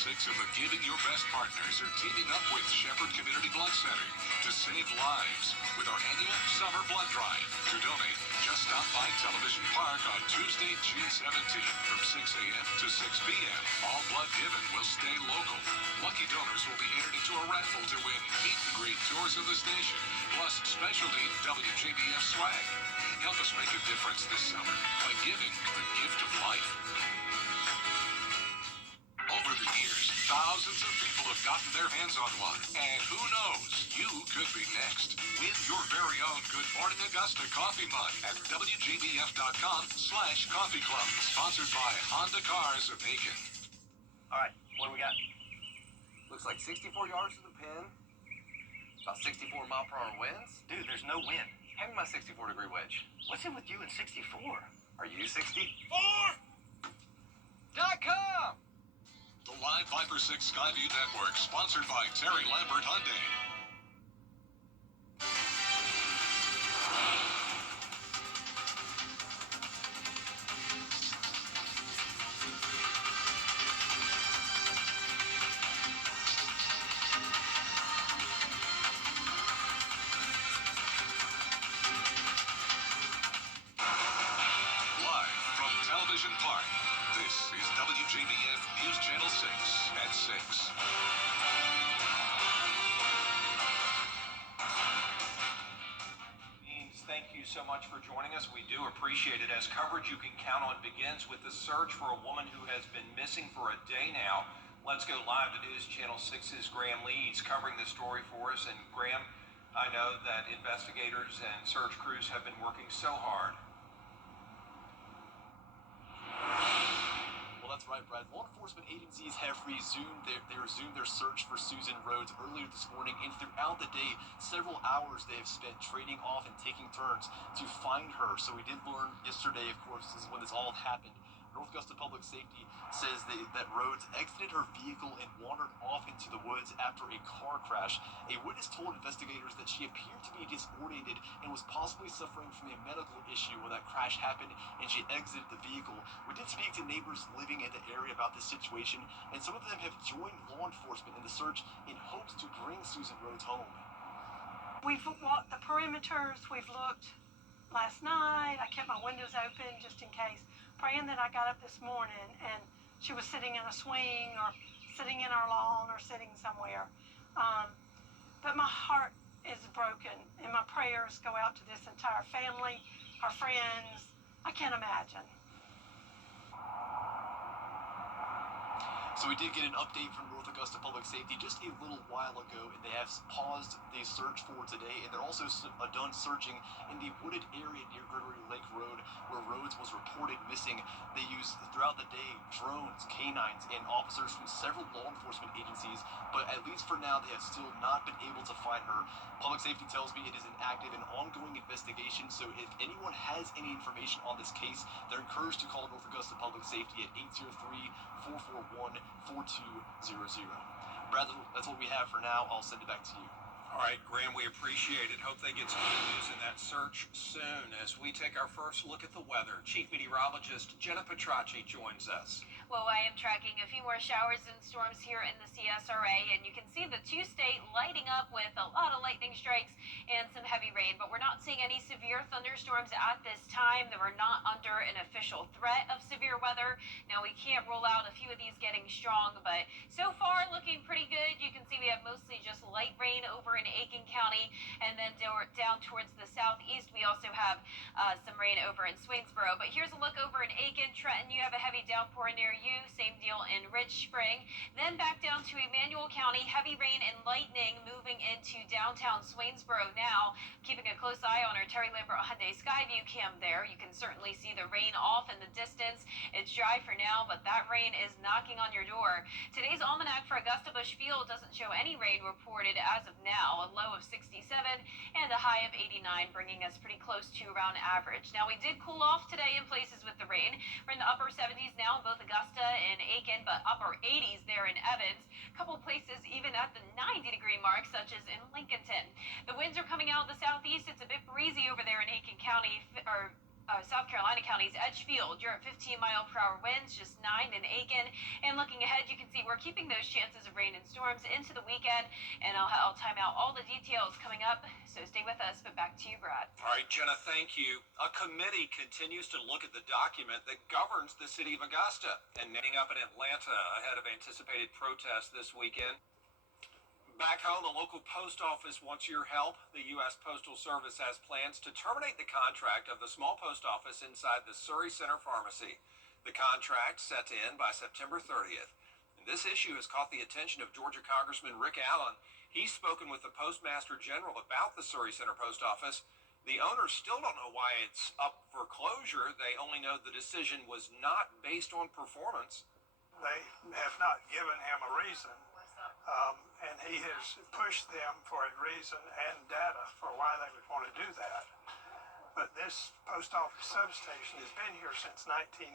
6 of the Giving Your Best partners are teaming up with Shepherd Community Blood Center to save lives with our annual Summer Blood Drive. To donate, just stop by Television Park on Tuesday, June 17th from 6 a.m. to 6 p.m. All blood given will stay local. Lucky donors will be entered into a raffle to win meet and greet tours of the station, plus specialty WJBF swag. Help us make a difference this summer by giving the gift of life. Over the years, thousands of people have gotten their hands on one. And who knows, you could be next. Win your very own Good Morning Augusta coffee mug at WJBF.com/coffee club. Sponsored by Honda Cars of Aiken. All right, what do we got? Looks like 64 yards to the pin. About 64 mile/hour winds. Dude, there's no wind. Hand me my 64-degree wedge. What's it with you and 64? Are you 64? .com. The Live Viper 6 Skyview Network, sponsored by Terry Lambert Hyundai. Live from Television Park, this is WJBF News Channel 6 at 6. Thank you so much for joining us. We do appreciate it. As coverage you can count on begins with the search for a woman who has been missing for a day now. Let's go live to News Channel 6's Graham Leeds covering the story for us. And Graham, I know that investigators and search crews have been working so hard. Well, that's right, Brad. Law enforcement agencies have resumed their search for Susan Rhodes earlier this morning, and throughout the day, several hours they have spent trading off and taking turns to find her. So we did learn yesterday, of course, this is when this all happened. North Augusta Public Safety says that Rhodes exited her vehicle and wandered off into the woods after a car crash. A witness told investigators that she appeared to be disoriented and was possibly suffering from a medical issue when that crash happened and she exited the vehicle. We did speak to neighbors living in the area about this situation, and some of them have joined law enforcement in the search in hopes to bring Susan Rhodes home. We've walked the perimeters, we've looked last night, I kept my windows open just in case, praying that I got up this morning and she was sitting in a swing or sitting in our lawn or sitting somewhere. But my heart is broken and my prayers go out to this entire family, our friends. I can't imagine. So we did get an update from North Augusta Public Safety just a little while ago, and they have paused the search for today, and they're also done searching in the wooded area near Gregory Lake Road where Rhodes was reported missing. They used throughout the day drones, canines, and officers from several law enforcement agencies, but at least for now they have still not been able to find her. Public Safety tells me it is an active and ongoing investigation, so if anyone has any information on this case, they're encouraged to call North Augusta Public Safety at 803-441-4200. Brad, that's what we have for now. I'll send it back to you. All right, Graham, we appreciate it. Hope they get some good news in that search soon. As we take our first look at the weather, Chief Meteorologist Jenna Petracci joins us. Well, I am tracking a few more showers and storms here in the CSRA, and you can see the two-state lighting up with a lot of lightning strikes and some heavy rain, but we're not seeing any severe thunderstorms at this time. We're not under an official threat of severe weather. Now, we can't rule out a few of these getting strong, but so far looking pretty good. You can see we have mostly just light rain over in Aiken County, and then down towards the southeast, we also have some rain over in Swainsboro. But here's a look over in Aiken. Trenton, you have a heavy downpour near you. Same deal in Rich Spring. Then back down to Emmanuel County, heavy rain and lightning moving into downtown Swainsboro now. Keeping a close eye on our Terry Lambert Hyundai Skyview cam there. You can certainly see the rain off in the distance. It's dry for now, but that rain is knocking on your door. Today's almanac for Augusta Bush Field doesn't show any rain reported as of now. A low of 67 and a high of 89, bringing us pretty close to around average. Now, we did cool off today in places with the rain. We're in the upper 70s now in both Augusta and Aiken, but upper 80s there in Evans. A couple places even at the 90-degree mark, such as in Lincolnton. The winds are coming out of the southeast. It's a bit breezy over there in Aiken County, or South Carolina counties, Edgefield, you're at 15-mile-per-hour winds, just 9 in Aiken. And looking ahead, you can see we're keeping those chances of rain and storms into the weekend. And I'll time out all the details coming up, so stay with us. But back to you, Brad. All right, Jenna, thank you. A committee continues to look at the document that governs the city of Augusta and netting up in Atlanta ahead of anticipated protests this weekend. Back home, the local post office wants your help. The U.S. Postal Service has plans to terminate the contract of the small post office inside the Surrey Center Pharmacy. The contract set to end by September 30th. And this issue has caught the attention of Georgia Congressman Rick Allen. He's spoken with the Postmaster General about the Surrey Center Post Office. The owners still don't know why it's up for closure. They only know the decision was not based on performance. They have not given him a reason. And he has pushed them for a reason and data for why they would want to do that. But this post office substation has been here since 1980.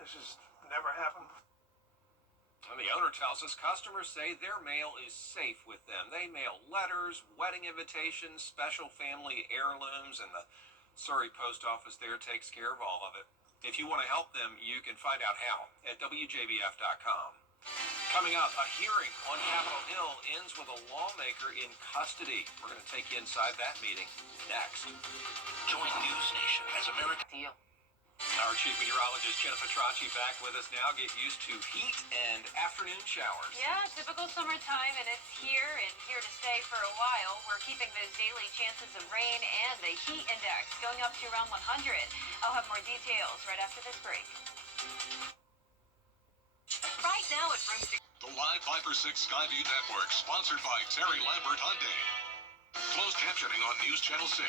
This has never happened before. And the owner tells us customers say their mail is safe with them. They mail letters, wedding invitations, special family heirlooms, and the Surrey Post Office there takes care of all of it. If you want to help them, you can find out how at WJBF.com. Coming up, a hearing on Capitol Hill ends with a lawmaker in custody. We're going to take you inside that meeting next. Join News Nation as America. To you. Our chief meteorologist, Jenna Petracci, back with us now. Get used to heat and afternoon showers. Yeah, typical summertime, and it's here and here to stay for a while. We're keeping those daily chances of rain and the heat index going up to around 100. I'll have more details right after this break. Right now it brings The Live 5-for-6 Skyview Network, sponsored by Terry Lambert Hyundai. Closed captioning on News Channel 6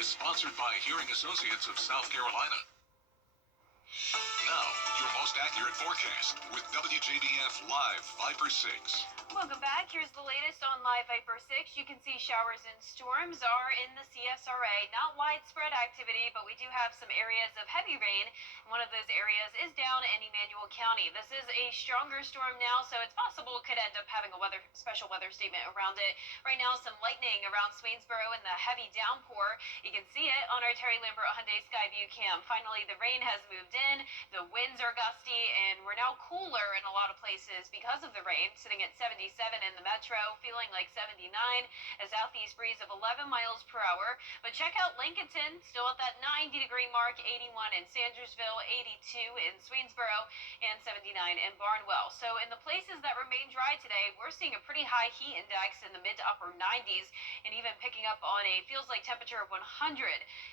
is sponsored by Hearing Associates of South Carolina. Now, your most accurate forecast with WJBF Live 5-for-6. Welcome back. Here's the latest on Live Viper 6. You can see showers and storms are in the CSRA. Not widespread activity, but we do have some areas of heavy rain. One of those areas is down in Emmanuel County. This is a stronger storm now, so it's possible it could end up having a special weather statement around it. Right now, some lightning around Swainsboro and the heavy downpour. You can see it on our Terry Lambert Hyundai Skyview cam. Finally, the rain has moved in. The winds are gusty, and we're now cooler in a lot of places because of the rain, sitting at 77 in the metro, feeling like 79, a southeast breeze of 11 miles per hour. But check out Lincolnton, still at that 90-degree mark, 81 in Sandersville, 82 in Swainsboro, and 79 in Barnwell. So in the places that remain dry today, we're seeing a pretty high heat index in the mid to upper 90s, and even picking up on a feels-like temperature of 100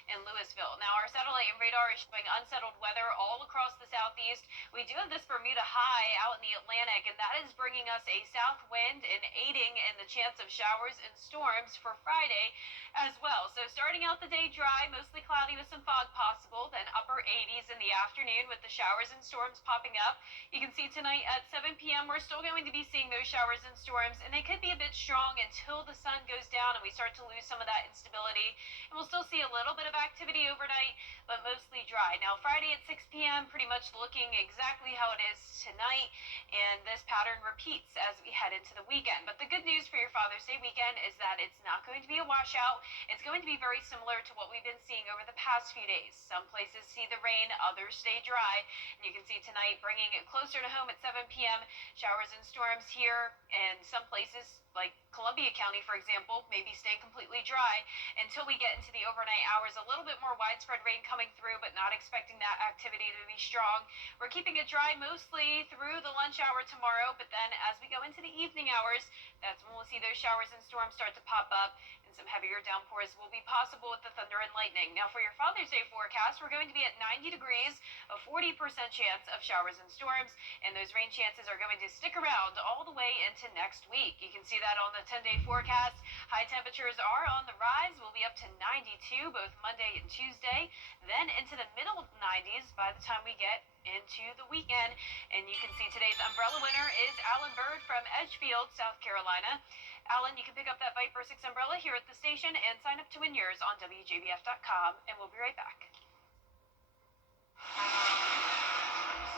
in Louisville. Now, our satellite and radar is showing unsettled weather all across the southeast. We do have this Bermuda high out in the Atlantic, and that is bringing us a south wind and aiding in the chance of showers and storms for Friday as well. So starting out the day dry, mostly cloudy with some fog possible, then upper 80s in the afternoon with the showers and storms popping up. You can see tonight at 7 p.m. we're still going to be seeing those showers and storms, and they could be a bit strong until the sun goes down and we start to lose some of that instability. And we'll still see a little bit of activity overnight, but mostly dry. Now Friday at 6 p.m. pretty much looking exactly how it is tonight, and this pattern repeats as we head into the weekend. But the good news for your Father's Day weekend is that it's not going to be a washout. It's going to be very similar to what we've been seeing over the past few days. Some places see the rain, others stay dry. And you can see tonight bringing it closer to home at 7 p.m. Showers and storms here, and some places like Columbia County, for example, maybe stay completely dry until we get into the overnight hours. A little bit more widespread rain coming through, but not expecting that activity to be strong. We're keeping it dry mostly through the lunch hour tomorrow, but then as we go into the evening hours, that's when we'll see those showers and storms start to pop up, and some heavier downpours will be possible with the thunder and lightning. Now for your Father's Day forecast, we're going to be at 90 degrees, a 40% chance of showers and storms, and those rain chances are going to stick around all the way into next week. You can see that on the 10-day forecast. High temperatures are on the rise. We'll be up to 92 both Monday and Tuesday, then into the middle 90s by the time we get into the weekend. And you can see today's umbrella winner is Alan Bird from Edgefield, South Carolina. Alan, you can pick up that Viper 6 umbrella here at the station and sign up to win yours on WJBF.com, and we'll be right back.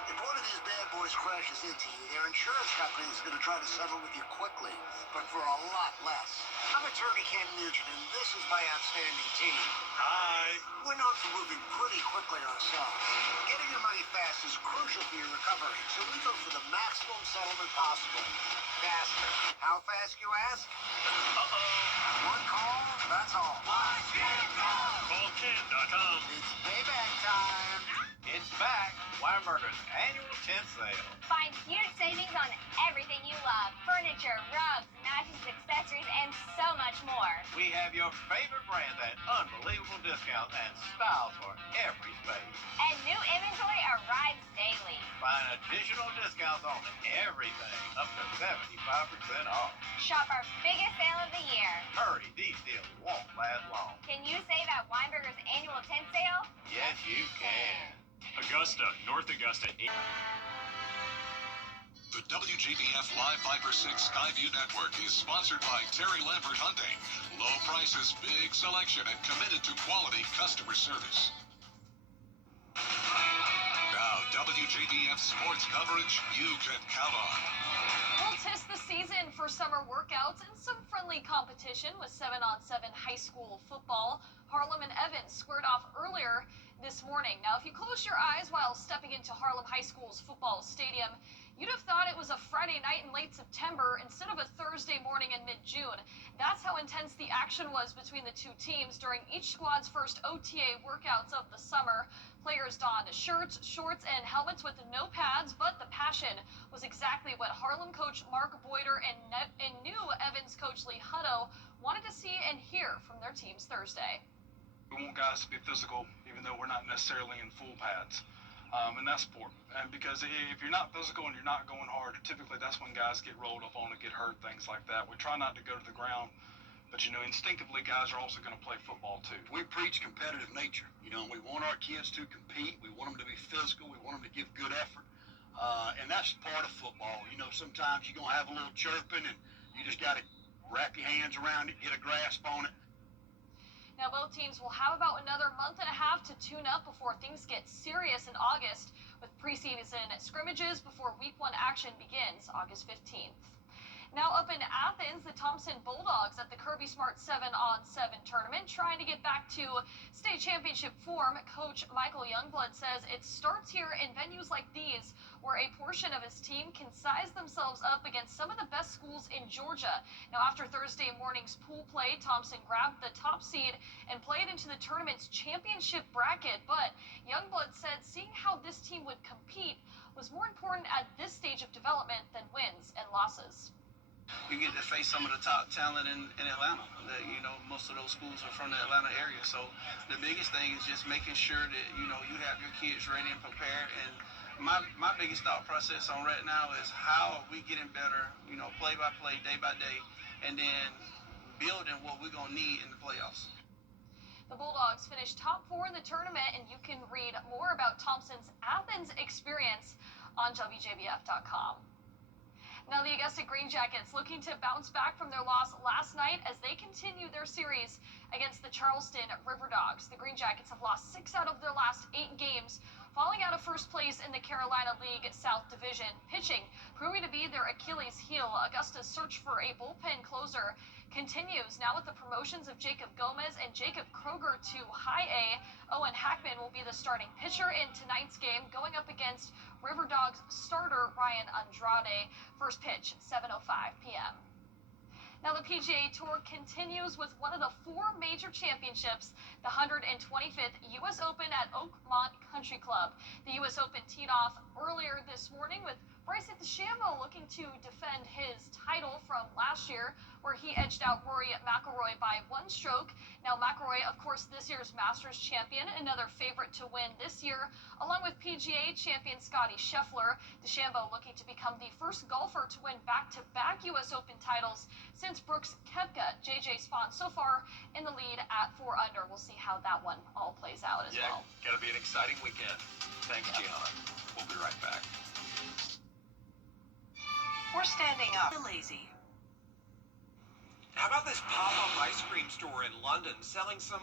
Important these bad boys crashes into you, their insurance company is going to try to settle with you quickly, but for a lot less. I'm attorney Ken Nugent, and this is my outstanding team. Hi. We're known for moving pretty quickly ourselves. Getting your money fast is crucial for your recovery, so we go for the maximum settlement possible. Faster. How fast, you ask? One call, that's all. Call Ken.com. It's payback time. It's back. Weinberger's annual tent sale. Find huge savings on everything you love. Furniture, rugs, mattresses, accessories, and so much more. We have your favorite brands at unbelievable discounts and styles for every space. And new inventory arrives daily. Find additional discounts on everything, up to 75% off. Shop our biggest sale of the year. Hurry, these deals won't last long. Can you save at Weinberger's annual tent sale? Yes, you can. Augusta, North Augusta. The WJBF Live Viper 6 Skyview Network is sponsored by Terry Lambert Hyundai. Low prices, big selection, and committed to quality customer service. Now, WJBF sports coverage you can count on. We'll test the season for summer workouts and some friendly competition with 7-on-7 high school football. Harlem and Evans squared off earlier this morning. Now, if you close your eyes while stepping into Harlem High School's football stadium, you'd have thought it was a Friday night in late September instead of a Thursday morning in mid-June. That's how intense the action was between the two teams during each squad's first OTA workouts of the summer. Players donned shirts, shorts, and helmets with no pads, but the passion was exactly what Harlem coach Mark Boyder and new Evans coach Lee Hutto wanted to see and hear from their teams Thursday. We want guys to be physical, even though we're not necessarily in full pads. And that's important. And because if you're not physical and you're not going hard, typically that's when guys get rolled up on and get hurt, things like that. We try not to go to the ground, but, instinctively guys are also going to play football too. We preach competitive nature. We want our kids to compete. We want them to be physical. We want them to give good effort. And that's part of football. Sometimes you're going to have a little chirping and you just got to wrap your hands around it, get a grasp on it. Now, both teams will have about another month and a half to tune up before things get serious in August, with preseason scrimmages before Week 1 action begins August 15th. Now up in Athens, the Thompson Bulldogs at the Kirby Smart 7-on-7 tournament trying to get back to state championship form. Coach Michael Youngblood says it starts here in venues like these, where a portion of his team can size themselves up against some of the best schools in Georgia. Now, after Thursday morning's pool play, Thompson grabbed the top seed and played into the tournament's championship bracket. But Youngblood said seeing how this team would compete was more important at this stage of development than wins and loses. You get to face some of the top talent in Atlanta. Most of those schools are from the Atlanta area. So the biggest thing is just making sure that, you have your kids ready and prepared. And my biggest thought process on right now is how are we getting better, play by play, day by day, and then building what we're going to need in the playoffs. The Bulldogs finished top 4 in the tournament, and you can read more about Thompson's Athens experience on WJBF.com. Now, the Augusta Green Jackets looking to bounce back from their loss last night as they continue their series against the Charleston River Dogs. The Green Jackets have lost 6 out of their last 8 games, falling out of first place in the Carolina League South Division. Pitching proving to be their Achilles heel. Augusta's search for a bullpen closer continues now with the promotions of Jacob Gomez and Jacob Kroger to High A. Owen Hackman will be the starting pitcher in tonight's game, going up against River Dogs starter Ryan Andrade. First pitch, 7:05 p.m. Now, the PGA Tour continues with one of the 4 major championships, the 125th U.S. Open at Oakmont Country Club. The U.S. Open teed off earlier this morning with Bryson DeChambeau looking to defend his title from last year, where he edged out Rory McIlroy by 1 stroke. Now, McIlroy, of course, this year's Masters champion, another favorite to win this year, along with PGA champion Scottie Scheffler. DeChambeau looking to become the first golfer to win back-to-back U.S. Open titles since Brooks Koepka. JJ Spaun so far in the lead at 4 under. We'll see how that one all plays out as well. Yeah, gotta be an exciting weekend. Thanks, Gianna. We'll be right back. We're standing up. Lazy. How about this pop-up ice cream store in London selling some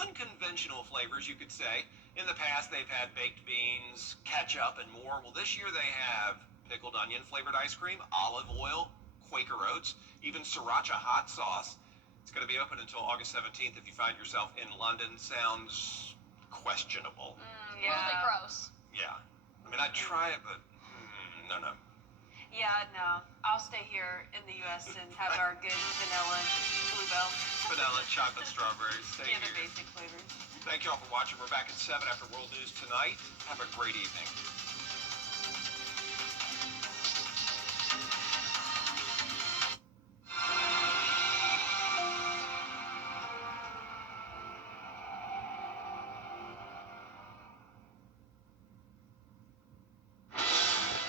unconventional flavors, you could say? In the past, they've had baked beans, ketchup, and more. Well, this year they have pickled onion flavored ice cream, olive oil, Quaker oats, even sriracha hot sauce. It's going to be open until August 17th. If you find yourself in London, sounds questionable. A little bit gross. Yeah. I mean, I'd try it, but no. Yeah, no. I'll stay here in the U.S. and have our good vanilla and bluebell. Vanilla, chocolate, strawberries. Stay Yeah, the here. basic flavors. Thank you all for watching. We're back at 7 after World News tonight. Have a great evening.